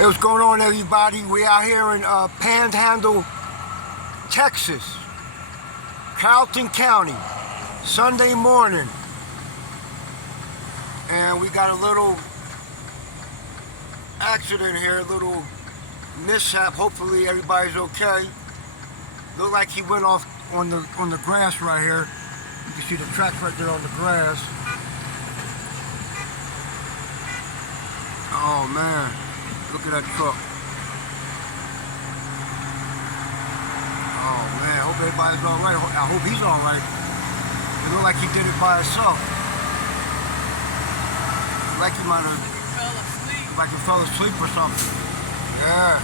Hey, what's going on, everybody? We out here in Panhandle, Texas, Carrollton County, Sunday morning, and we got a little accident here, a little mishap. Hopefully, everybody's okay. Looked like he went off on the grass right here. You can see the tracks right there on the grass. Oh man. Look at that truck. Oh man, I hope everybody's alright. I hope he's alright. It looked like he did it by himself. Like he might have, like he fell asleep or something. Yeah.